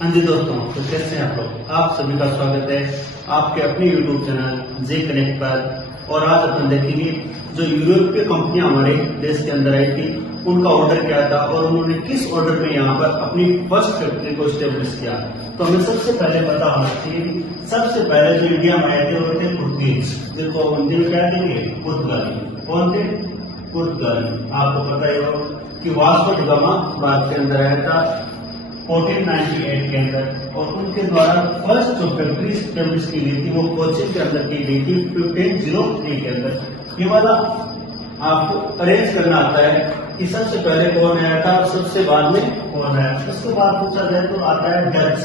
हाँ जी दोस्तों, तो कैसे हैं आप लोग। आप सभी का स्वागत है आपके अपने YouTube चैनल जे कनेक्ट पर। और आज अपन देखेंगे जो यूरोपीय कंपनियां हमारे देश के अंदर आई थी उनका ऑर्डर क्या था और उन्होंने किस ऑर्डर में यहाँ पर अपनी फर्स्ट फैक्ट्री को स्टेब्लिश किया। तो हमें सबसे पहले पता होना चाहिए, सबसे पहले जो इंडिया में आए थे वो थे पुर्तगीज, जिनको हिंदी में क्या देंगे, पुर्तगाली। कौन थे? पुर्तगाली। आपको पता ही हो कि वास्को डी गामा भारत के अंदर आया था 1498 के अंदर, और उनके द्वारा फर्स्ट जो फैक्ट्री स्टेब्लिश की गई थी वो कोचिन के अंदर की गई थी 1503 के अंदर। ये वाला आपको अरेंज करना आता है कि सबसे पहले कौन आया था और सबसे बाद में कौन आया। उसके बाद पूछा जाए तो आता है डच।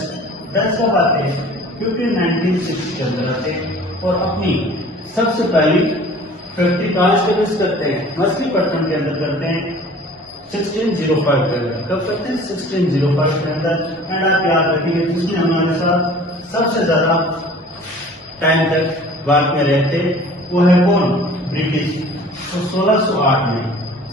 डच कब आते हैं? 1596 के अंदर आते हैं और अपनी सबसे पहली फैक्ट्री कहाँ स्टेब्लिश करते हैं? मछलीपट्टनम के अंदर करते हैं 1605 के अंदर। कब करते हैं? 1605 के अंदर। एंड आप याद रखेंगे जिसमें हमारे साथ सबसे ज्यादा टाइम तक भारत में रहते वो है कौन? ब्रिटिश। तो 1608 में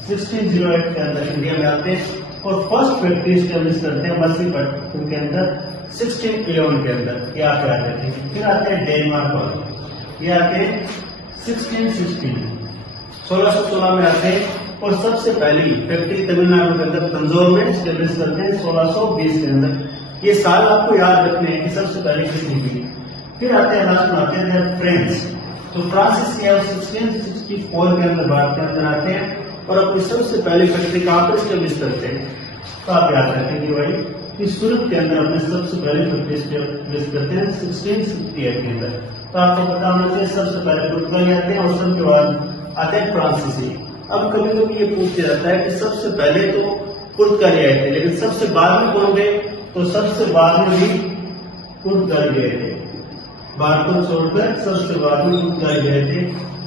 1608 के अंदर इंडिया में आते हैं और फर्स्ट फैक्ट्री स्टेब्लिश करते हैं मछलीपट्टनम के अंदर 1611 के अंदर। ये आप याद रखेंगे। फिर आते हैं डेनमार्क वाले, ये आते हैं 1616 में आते हैं और सबसे पहली फैक्ट्री तमिलनाडु के अंदर तंजौर में स्टेब्लिश करते हैं 1620 के अंदर। ये साल आपको याद रखने हैं कि सबसे पहले किसने की। फिर आते हैं लास्ट में आते हैं फ्रेंच। तो फ्रांसिस के 1664 के अंदर भारत के अंदर आते हैं और अपनी सबसे पहली फैक्ट्री कहाँ पर स्टेब्लिश करते हैं। तो आप याद रखेंगे भाई कि सूरत के अंदर अपने सबसे पहले फैक्ट्री स्टेब्लिश करते हैं 1668 के अंदर। तो आपको पता होना चाहिए सबसे पहले पुर्तगाली आते हैं और सबके बाद आते हैं फ्रांसीसी। अब कभी कभी ये पूछा जाता है कि सबसे पहले तो पुर्तगाली आए थे लेकिन सबसे बाद में कौन गए? तो सबसे बाद में भी पुर्तगाली गए थे। भारत को छोड़कर सबसे बाद में पुर्तगाली गए थे।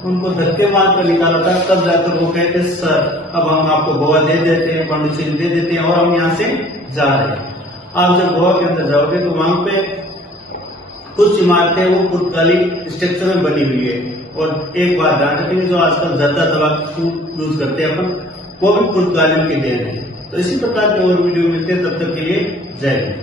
उनको धक्के मार कर निकाला था, तब जाकर वो कहते सर अब हम आपको गोवा दे देते हैं, पांडुचेरी दे देते हैं और हम यहाँ से जा रहे हैं। आप जब गोवा के अंदर जाओगे तो वहां पे कुछ इमारतें वो पुर्तगाली स्ट्रक्चर में बनी हुई है। और एक बात ध्यान रखेंगे, जो आजकल जर्दा दवा यूज करते हैं अपन, वो भी पुर्तगालियों के देन है। तो इसी प्रकार के और वीडियो मिलते हैं, तब तक के लिए जय हिंद।